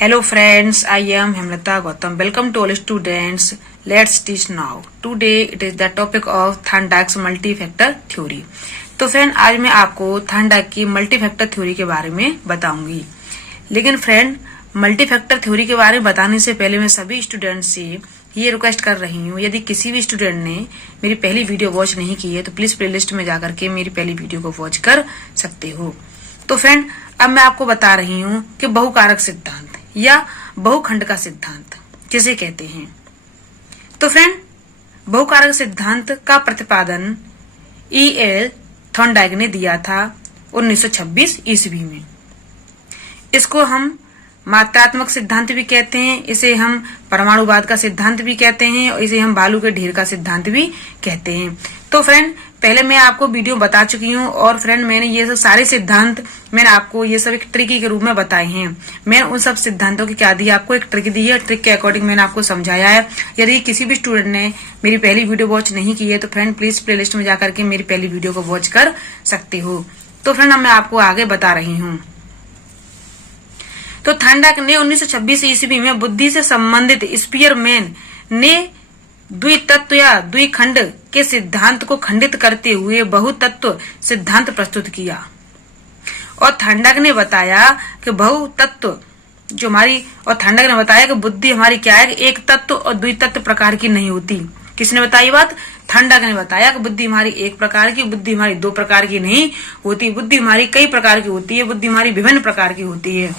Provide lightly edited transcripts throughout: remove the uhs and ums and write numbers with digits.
Hello friends, I am Hemlata Gautam. Welcome to all students. Let's teach now. Today it is the topic of Thorndike's multi-factor theory. तो friend आज मैं आपको Thorndike की multi factor theory के बारे में बताऊंगी। लेकिन फ्रेंड मल्टी फैक्टर थ्योरी के बारे में बताने से पहले मैं सभी स्टूडेंट से ये रिक्वेस्ट कर रही हूँ, यदि किसी भी स्टूडेंट ने मेरी पहली वीडियो वॉच नहीं की है तो प्लीज प्लेलिस्ट में जाकर के मेरी पहली वीडियो को वॉच कर सकते हो। तो फ्रेंड अब मैं आपको बता रही हूँ कि बहुकारक सिद्धांत या बहुखंड का सिद्धांत किसे कहते हैं। तो फ्रेंड बहुकारक सिद्धांत का प्रतिपादन E.L. थॉर्नडाइक ने दिया था 1926 ईस्वी में। इसको हम मात्रात्मक सिद्धांत भी कहते हैं, इसे हम परमाणुवाद का सिद्धांत भी कहते हैं और इसे हम बालू के ढेर का सिद्धांत भी कहते हैं। तो फ्रेंड पहले मैं आपको वीडियो बता चुकी हूँ और फ्रेंड मैंने ये सब सारे सिद्धांत मैंने आपको ये सब एक ट्रिकी के रूप में बताए हैं। मैंने उन सब सिद्धांतों की क्या दी, आपको एक ट्रिक दी है, ट्रिक के अकॉर्डिंग मैंने आपको समझाया है। यदि किसी भी स्टूडेंट ने मेरी पहली वीडियो वॉच नहीं की है तो फ्रेंड प्लीज प्लेलिस्ट में जाकर के मेरी पहली वीडियो को वॉच कर सकते हो। तो फ्रेंड अब मैं आपको आगे बता रही हूँ। तो थॉर्नडाइक ने 1926 ईस्वी में बुद्धि से संबंधित स्पीयरमैन ने द्वितत्व या द्विखंड के सिद्धांत को खंडित करते हुए बहुतत्व सिद्धांत प्रस्तुत किया। और थॉर्नडाइक ने बताया कि बहुतत्व जो हमारी और थॉर्नडाइक ने बताया कि बुद्धि हमारी क्या है, एक तत्व और द्वितत्व प्रकार की नहीं होती। किसने बताई बात? थॉर्नडाइक ने बताया कि बुद्धि हमारी एक प्रकार की, बुद्धि हमारी दो प्रकार की नहीं होती, बुद्धि हमारी कई प्रकार की होती है, बुद्धि हमारी विभिन्न प्रकार की होती है।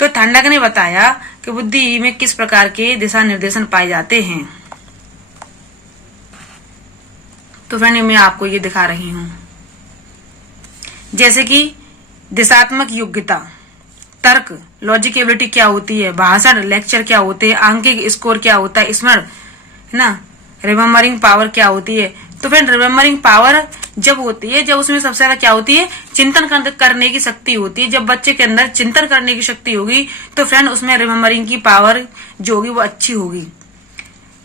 तो थॉर्नडाइक ने बताया कि बुद्धि में किस प्रकार के दिशा निर्देशन पाए जाते हैं। तो फ्रेंड मैं आपको ये दिखा रही हूं, जैसे कि दिशात्मक योग्यता, तर्क लॉजिक एबिलिटी क्या होती है, भाषण लेक्चर क्या होते हैं, आंकिक स्कोर क्या होता है, स्मरण है ना, रिमेम्बरिंग पावर क्या होती है। तो फ्रेंड रिमेम्बरिंग पावर जब होती है जब उसमें सबसे ज्यादा क्या होती है, चिंतन करने की शक्ति होती है। जब बच्चे के अंदर चिंतन करने की शक्ति होगी तो फ्रेंड उसमें रिमेम्बरिंग की पावर जो होगी वो अच्छी होगी,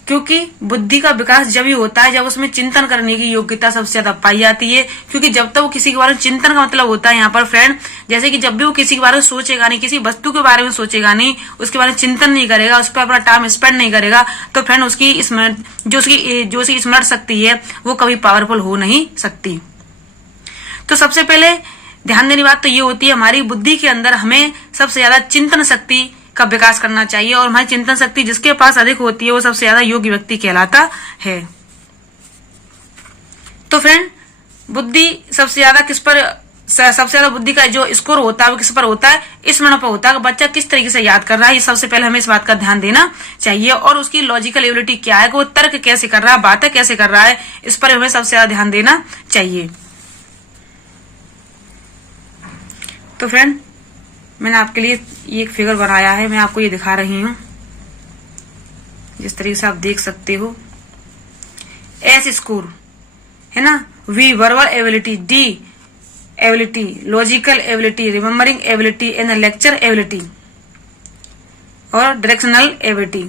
क्योंकि बुद्धि का विकास जब ही होता है जब उसमें चिंतन करने की योग्यता सबसे ज्यादा पाई जाती है। क्योंकि जब तक वो किसी के बारे में, चिंतन का मतलब होता है यहाँ पर फ्रेंड, जैसे कि जब भी वो किसी के बारे में सोचेगा नहीं, किसी वस्तु के बारे में सोचेगा नहीं, उसके बारे में चिंतन नहीं करेगा, उस पर अपना टाइम स्पेंड नहीं करेगा, तो फ्रेंड उसकी उसकी स्मरण शक्ति है वो कभी पावरफुल हो नहीं सकती। तो सबसे पहले ध्यान देने बात तो ये होती है, हमारी बुद्धि के अंदर हमें सबसे ज्यादा चिंतन शक्ति का विकास करना चाहिए और हमारी चिंतन शक्ति जिसके पास अधिक होती है वो सबसे ज्यादा योग्य व्यक्ति कहलाता है। तो फ्रेंड बुद्धि सबसे ज्यादा बुद्धि का जो स्कोर होता है वो किस पर होता है, स्मरण पर होता है। बच्चा किस तरीके से याद कर रहा है, सबसे पहले हमें इस बात का ध्यान देना चाहिए। और उसकी लॉजिकल एबिलिटी क्या है, वो तर्क कैसे कर रहा है, बातें कैसे कर रहा है, इस पर हमें सबसे ज्यादा ध्यान देना चाहिए। तो फ्रेंड मैंने आपके लिए ये एक फिगर बनाया है, मैं आपको ये दिखा रही हूं, जिस तरीके से आप देख सकते हो। एस स्कोर है ना, V verbal ability, D ability, logical ability, remembering ability and lecture ability और डायरेक्शनल एबिलिटी।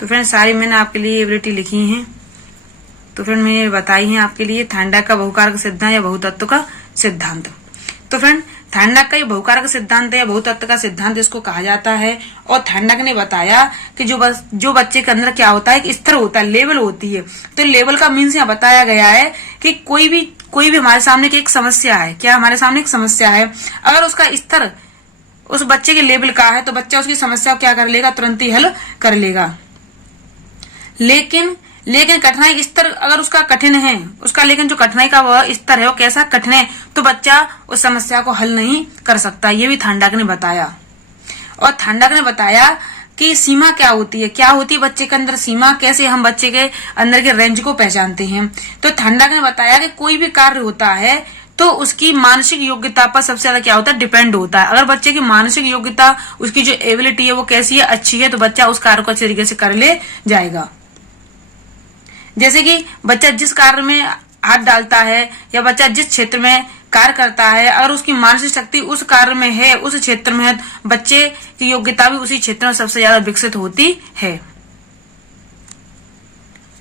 तो फ्रेंड सारी मैंने आपके लिए एबिलिटी लिखी हैं। तो फ्रेंड मैंने बताई है आपके लिए थॉर्नडाइक का बहुकारक सिद्धांत या बहुतत्व का सिद्धांत। तो फ्रेंड थॉर्नडाइक का ये बहुकारक सिद्धांत या बहुतत्व का सिद्धांत इसको कहा जाता है। और थॉर्नडाइक ने बताया कि जो बच्चे के अंदर क्या होता है, एक स्तर होता है, लेवल होती है। तो लेवल का मीन्स यहाँ बताया गया है कि कोई भी हमारे सामने की एक समस्या है, क्या हमारे सामने एक समस्या है, अगर उसका स्तर उस बच्चे के लेवल का है तो बच्चा उसकी समस्या को क्या कर लेगा, तुरंत ही हल कर लेगा। लेकिन कठिनाई स्तर अगर उसका कठिन है, उसका लेकिन जो कठिनाई का वह स्तर है वो कैसा कठिन है, तो बच्चा उस समस्या को हल नहीं कर सकता। ये भी थॉर्नडाइक ने बताया। और थॉर्नडाइक ने बताया कि सीमा क्या होती है बच्चे के अंदर सीमा, कैसे हम बच्चे के अंदर के रेंज को पहचानते हैं। तो थॉर्नडाइक ने बताया कि कोई भी कार्य होता है तो उसकी मानसिक योग्यता पर सबसे ज्यादा क्या होता है, डिपेंड होता है। अगर बच्चे की मानसिक योग्यता, उसकी जो एबिलिटी है वो कैसी है, अच्छी है, तो बच्चा उस कार्य को अच्छे तरीके से कर ले जाएगा। जैसे कि बच्चा जिस कार्य में हाथ डालता है या बच्चा जिस क्षेत्र में कार्य करता है, अगर उसकी मानसिक शक्ति उस कार्य में है, उस क्षेत्र में है, बच्चे की योग्यता भी उसी क्षेत्र में सबसे ज्यादा विकसित होती है।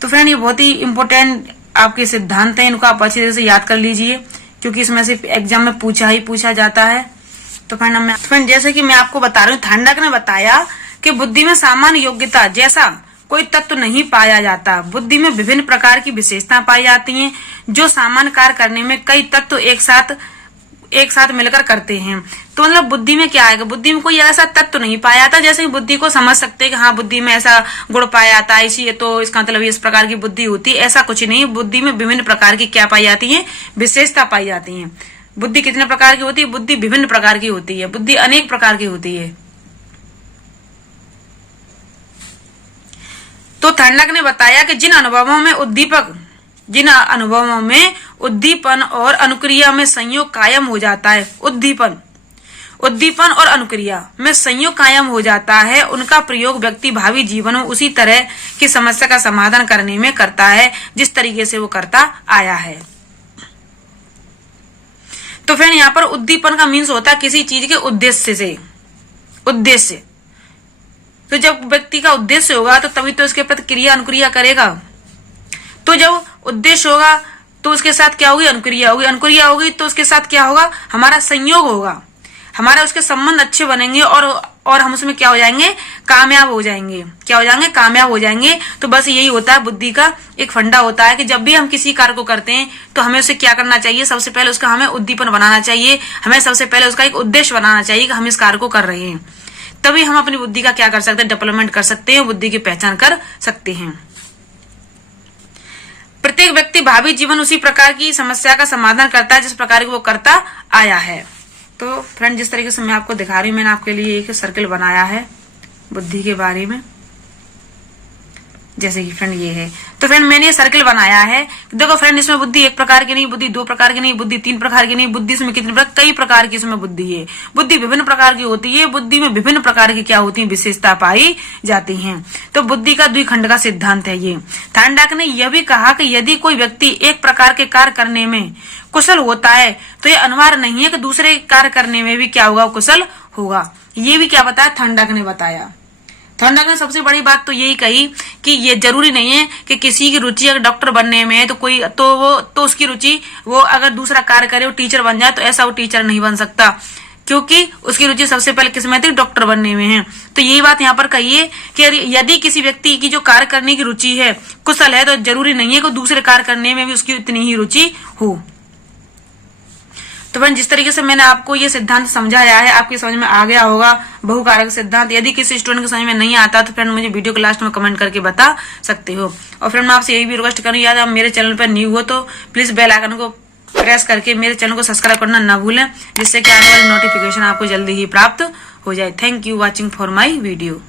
तो फ्रेंड ये बहुत ही इंपॉर्टेंट आपके सिद्धांत हैं, इनको आप अच्छी तरह से याद कर लीजिए। क्योंकि इसमें से एग्जाम में पूछा ही पूछा जाता है। तो फ्रेंड जैसे कि मैं आपको बता रही हूँ, थांडाक ने बताया कि बुद्धि में सामान्य योग्यता जैसा कोई तत्व नहीं पाया जाता। बुद्धि में विभिन्न प्रकार की विशेषताएं पाई जाती हैं जो सामान्य कार्य करने में कई तत्व एक साथ मिलकर करते हैं। तो मतलब बुद्धि में क्या आएगा, बुद्धि में कोई ऐसा तत्व नहीं पाया जाता। जैसे कि बुद्धि को समझ सकते हैं कि हाँ बुद्धि में ऐसा गुण पाया जाता है, इसी तो इसका मतलब इस प्रकार की बुद्धि होती है, ऐसा कुछ नहीं। बुद्धि में विभिन्न प्रकार की क्या पाई जाती है, विशेषता पाई जाती है। बुद्धि कितने प्रकार की होती है, बुद्धि विभिन्न प्रकार की होती है, बुद्धि अनेक प्रकार की होती है। तो थांडाक ने बताया कि जिन अनुभवों में उद्दीपन और अनुक्रिया में संयोग कायम हो जाता है, उद्दीपन और अनुक्रिया में संयोग कायम हो जाता है, उनका प्रयोग व्यक्ति भावी जीवन में उसी तरह की समस्या का समाधान करने में करता है जिस तरीके से वो करता आया है। तो फिर यहाँ पर उद्दीपन का मीन्स होता है किसी चीज के उद्देश्य। तो जब व्यक्ति का उद्देश्य होगा तो तभी तो उसके प्रति क्रिया अनुक्रिया करेगा। तो जब उद्देश्य होगा तो उसके साथ क्या होगी, अनुक्रिया होगी। अनुक्रिया होगी तो उसके साथ क्या होगा, हमारा संयोग होगा, हमारा उसके संबंध अच्छे बनेंगे और हम उसमें क्या हो जाएंगे, कामयाब हो जाएंगे। क्या हो जाएंगे, कामयाब हो जाएंगे। तो बस यही होता है, बुद्धि का एक फंडा होता है कि जब भी हम किसी कार्य को करते हैं तो हमें उसे क्या करना चाहिए, सबसे पहले उसका हमें उद्दीपन बनाना चाहिए। हमें सबसे पहले उसका एक उद्देश्य बनाना चाहिए कि हम इस कार्य को कर रहे हैं। तभी हम अपनी बुद्धि का क्या कर सकते हैं, डेवलपमेंट कर सकते हैं, बुद्धि की पहचान कर सकते हैं। प्रत्येक व्यक्ति भावी जीवन उसी प्रकार की समस्या का समाधान करता है जिस प्रकार की वो करता आया है। तो फ्रेंड जिस तरीके से मैं आपको दिखा रही हूँ, मैंने आपके लिए एक सर्कल बनाया है बुद्धि के बारे में, जैसे कि फ्रेंड ये है। तो फ्रेंड मैंने ये सर्कल बनाया है, देखो फ्रेंड इसमें बुद्धि एक प्रकार की नहीं, बुद्धि दो प्रकार की नहीं, बुद्धि तीन प्रकार की नहीं, बुद्धि इसमें कितने प्रकार, कई प्रकार की इसमें बुद्धि है। बुद्धि विभिन्न प्रकार की होती है, बुद्धि में विभिन्न प्रकार की क्या होती है, विशेषता पाई जाती है। तो बुद्धि का द्विखंड का सिद्धांत है ये। थांडाक ने यह भी कहा कि यदि कोई व्यक्ति एक प्रकार के कार्य करने में कुशल होता है तो यह अनिवार्य नहीं है कि दूसरे कार्य करने में भी क्या होगा, कुशल होगा। ये भी क्या बताया, थांडाक ने बताया। थांडाक ने सबसे बड़ी बात तो यही कही कि ये जरूरी नहीं है कि किसी की रुचि अगर डॉक्टर बनने में है तो उसकी रुचि वो अगर दूसरा कार्य करे, वो टीचर बन जाए, तो ऐसा वो टीचर नहीं बन सकता, क्योंकि उसकी रुचि सबसे पहले किस में थी, डॉक्टर बनने में है। तो यही बात यहाँ पर कही है कि यदि किसी व्यक्ति की जो कार्य करने की रुचि है, कुशल है, तो जरूरी नहीं है कि दूसरे कार्य करने में भी उसकी उतनी ही रुचि हो। तो फ्रेंड जिस तरीके से मैंने आपको ये सिद्धांत समझाया है, आपकी समझ में आ गया होगा बहुकारक सिद्धांत। यदि किसी स्टूडेंट को समझ में नहीं आता तो फ्रेंड मुझे वीडियो के लास्ट में कमेंट करके बता सकते हो। और फ्रेंड मैं आपसे यही भी रिक्वेस्ट करूँ, याद आप मेरे चैनल पर न्यू हो तो प्लीज बेल आइकन को प्रेस करके मेरे चैनल को सब्सक्राइब करना ना भूलें, जिससे कि आने वाली नोटिफिकेशन आपको जल्दी ही प्राप्त हो जाए। Thank you watching for my video.